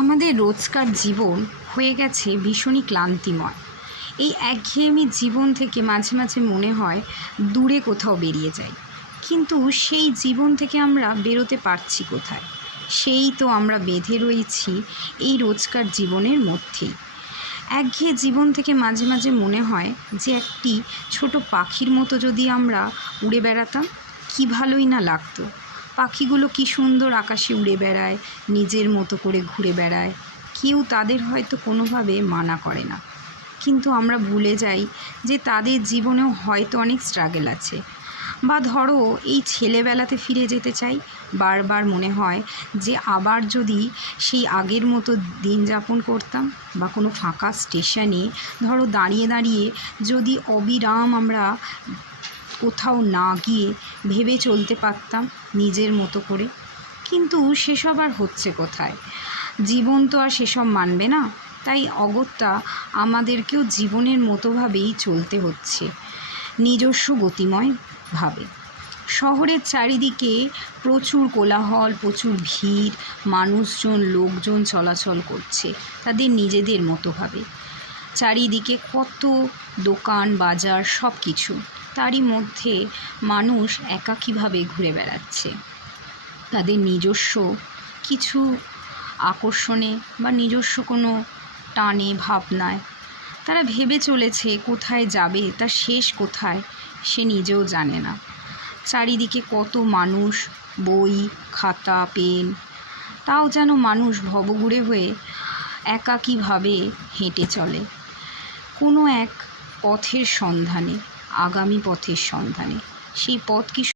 আমাদের রোজকার জীবন হয়ে গেছে ভীষণই ক্লান্তিময়। এই একঘেয়েমি জীবন থেকে মাঝে মাঝে মনে হয় দূরে কোথাও বেরিয়ে যাই, কিন্তু সেই জীবন থেকে আমরা বেরোতে পারছি কোথায়? সেই তো আমরা বেঁধে রয়েছি এই রোজকার জীবনের মধ্যেই। একঘেয়ে জীবন থেকে মাঝে মাঝে মনে হয় যে একটি ছোট পাখির মতো যদি আমরা উড়ে বেড়াতাম, কী ভালোই না লাগতো। পাখিগুলো কী সুন্দর আকাশে উড়ে বেড়ায়, নিজের মতো করে ঘুরে বেড়ায়, কেউ তাদের হয়তো কোনোভাবে মানা করে না। কিন্তু আমরা ভুলে যাই যে তাদের জীবনেও হয়তো অনেক স্ট্রাগল আছে। বা ধরো এই ছেলেবেলাতে ফিরে যেতে চাই, বারবার মনে হয় যে আবার যদি সেই আগের মতো দিন যাপন করতাম, বা কোনো ফাঁকা স্টেশনে ধরো দাঁড়িয়ে দাঁড়িয়ে যদি অবিরাম আমরা কোথাও না গিয়ে ভেবে চলতে পারতাম নিজের মতো করে। কিন্তু সেসব আর হচ্ছে কোথায়? জীবন তো আর সেসব মানবে না, তাই অগত্যা আমাদেরকেও জীবনের মতোভাবেই চলতে হচ্ছে, নিজস্ব গতিময়ভাবে। শহরের চারিদিকে প্রচুর কোলাহল, প্রচুর ভিড়, মানুষজন লোকজন চলাচল করছে তাদের নিজেদের মতোভাবে। চারিদিকে কত দোকান বাজার, সব কিছু, তারই মধ্যে মানুষ একাকীভাবে ঘুরে বেড়াচ্ছে তাদের নিজস্ব কিছু আকর্ষণে বা নিজস্ব কোনো টানে ভাবনায়। তারা ভেবে চলেছে কোথায় যাবে, তার শেষ কোথায় সে নিজেও জানে না। চারিদিকে কত মানুষ, বই খাতা পেন, তাও যেন মানুষ ভবঘুরে হয়ে একাকীভাবে হেঁটে চলে কোনো এক পথের সন্ধানে, আগামী পথের সন্ধানে। সেই পথ কি